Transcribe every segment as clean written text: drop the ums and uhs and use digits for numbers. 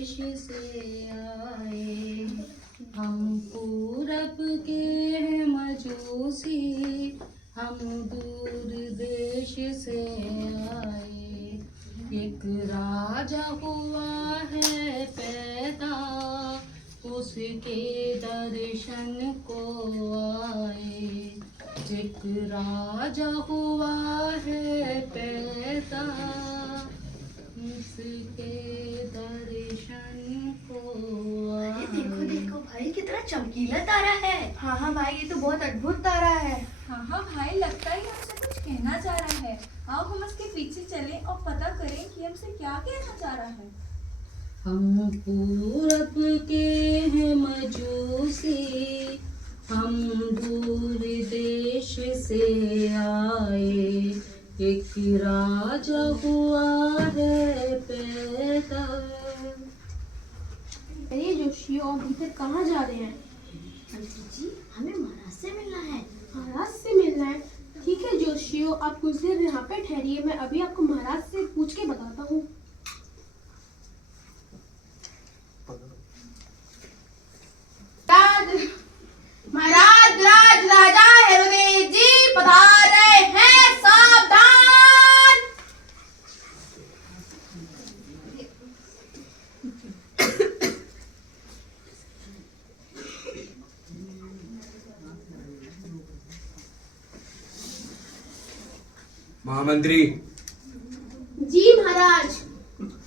देश से आए, हम पूरब के हैं मजूसी, हम दूर देश से आए। एक राजा हुआ है पैदा, उसके दर्शन को आए। एक राजा हुआ है पैदा, उसके दर्शन को आए। अरे देखो देखो भाई, कितना चमकीला तारा है। हाँ हाँ भाई, ये तो बहुत अद्भुत तारा है। हाँ हाँ भाई, लगता है कि हमसे कुछ कहना चाह रहा है। आओ हम उसके पीछे चलें और पता करें कि हमसे क्या कहना चाह रहा है। हम पूरब के हैं मजूसी, हम दूर देश से आए। एक राजा हुआ है पैदा। अरे जोशियो, अभी फिर कहाँ जा रहे हैं? पंडित जी, हमें महाराज से मिलना है। महाराज से मिलना है? ठीक है जोशियो, आप कुछ देर यहाँ पे ठहरिए, मैं अभी आपको महाराज से पूछ के बताता हूँ। महाराज, राज राजा हेरोदेस जी पधार रहे हैं, सावधान। महामंत्री जी महाराज।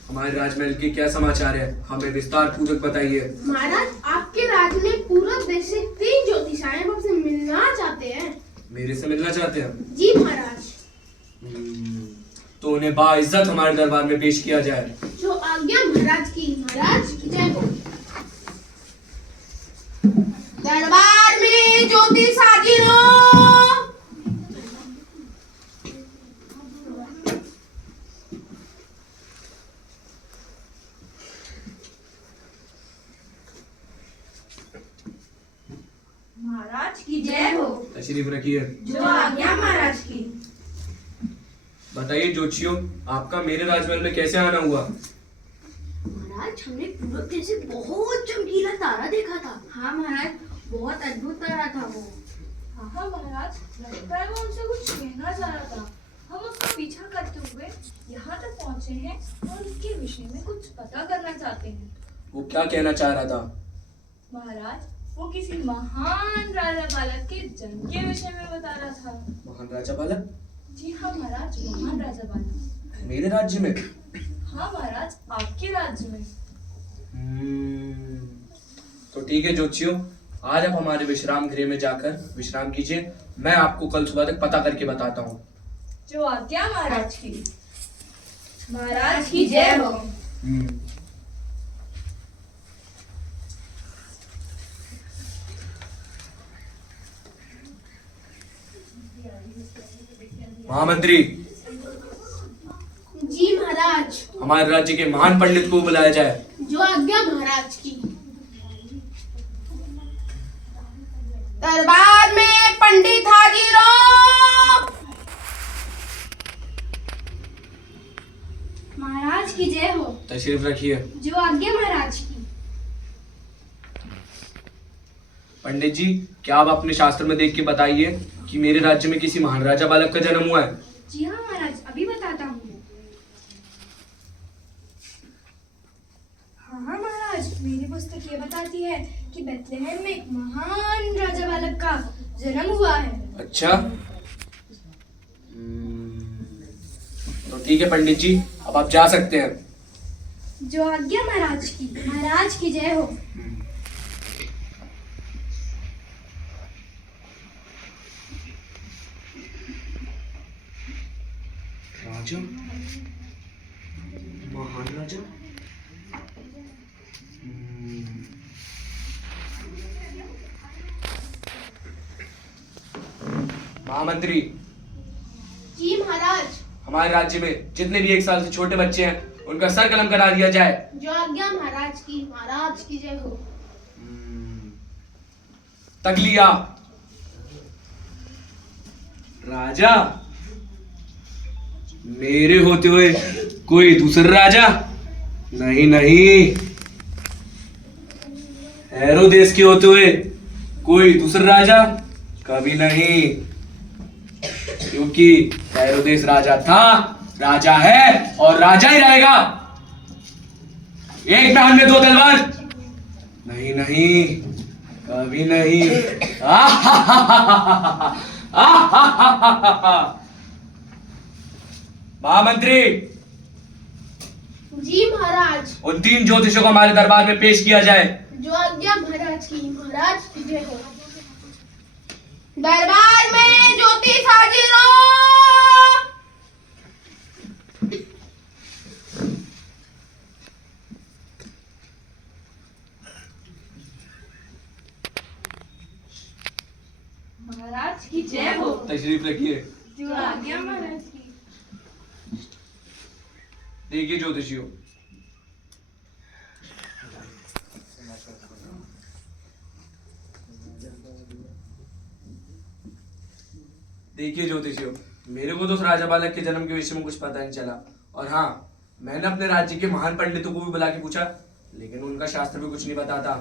हमारे राजमहल के क्या समाचार है, हमें विस्तार पूर्वक बताइए। महाराज, आपके राज्य में पूरब देश से 3 ज्योतिष आए हैं, आपसे मिलना चाहते हैं। मेरे से मिलना चाहते हैं? जी महाराज। तो उन्हें बाइज्जत हमारे दरबार में पेश किया जाए। जो आज्ञा महाराज की। महाराज की जय हो। दरबार में ज्योतिष हाजिर हो। महाराज की जय हो। तशरीफ रखिए। जो आज्ञा महाराज की। बताइए ज्योतिषियों, आपका मेरे राजमहल में कैसे आना हुआ? महाराज, हमने पूरब देश से बहुत चमकीला तारा देखा था। हाँ महाराज, बहुत अद्भुत तारा था वो। हाँ हाँ महाराज, लगता है वो हमसे कुछ कहना चाह रहा था। हम उसका पीछा करते हुए यहाँ तक पहुँचे हैं और उसके विषय में कुछ पता करना चाहते हैं। वो क्या कहना चाह रहा था? महाराज, वो किसी महान राजा बालक के जन्म के विषय में बता रहा था। महान राजा बालक? जी हाँ महाराज, महान राजा बालक। मेरे राज्य में? हाँ महाराज, आपके राज्य में। तो ठीक है ज्योतिषियों, आज आप हमारे विश्राम गृह में जाकर विश्राम कीजिए। मैं आपको कल सुबह तक पता करके बताता हूँ। जो आज्ञा महाराज की। महाराज की जय हो। महामंत्री जी महाराज। हमारे राज्य के महान पंडित को बुलाया जाए। जो आज्ञा महाराज की। दरबार में पंडित हाजिर हो। महाराज की जय हो। तशरीफ रखिए। जो आज्ञा महाराज की। पंडित जी, क्या आप अपने शास्त्र में देख के बताइए कि मेरे राज्य में किसी महान राजा बालक का जन्म हुआ है? जी हाँ महाराज, अभी बताता हूँ। हाँ हाँ महाराज, मेरी पुस्तक ये बताती है कि बेथलेहम में एक महान राजा बालक का जन्म हुआ है। अच्छा। तो ठीक है पंडित जी, अब आप जा सकते हैं। जो आज्ञा महाराज की। महाराज की जय हो। राजा, महान राजा। महामंत्री जी महाराज। हमारे राज्य में जितने भी 1 साल से छोटे बच्चे हैं उनका सर कलम करा दिया जाए। जो आज्ञा महाराज की। महाराज की जय हो। तगलिया। राजा, मेरे होते हुए कोई दूसरा राजा? नहीं नहीं, हेरोदेस के होते हुए कोई दूसरा राजा कभी नहीं, क्योंकि हेरोदेस राजा था, राजा है और राजा ही रहेगा। एक में हमने दो तलवार नहीं, नहीं, कभी नहीं। महामंत्री, जी महाराज। उन 3 ज्योतिषों को हमारे दरबार में पेश किया जाए। जो आज्ञा महाराज की। महाराज जय हो। दरबार में ज्योतिष हाजिर हो। महाराज की जय हो। तशरीफ रखिए। जो आज्ञा महाराज की। देखिए ज्योतिषियों, देखिए ज्योतिषियों, मेरे को तो उस राजा बालक के जन्म के विषय में कुछ पता नहीं चला। और हाँ, मैंने अपने राज्य के महान पंडितों को भी बुला के पूछा, लेकिन उनका शास्त्र भी कुछ नहीं बताता।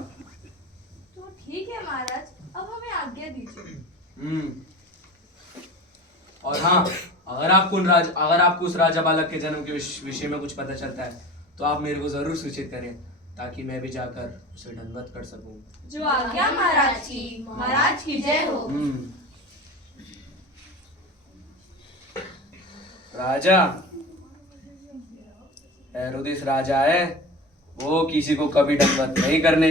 तो ठीक है महाराज, अब हमें आज्ञा दीजिए। और हाँ, अगर आपको उस राजा बालक के जन्म के विषय में कुछ पता चलता है तो आप मेरे को जरूर सूचित करें, ताकि मैं भी जाकर उसे दंडवत कर सकूं। जो आज्ञा महाराज की। महाराज की जय हो। राजा, हेरोदेस राजा है, वो किसी को कभी दंडवत नहीं करने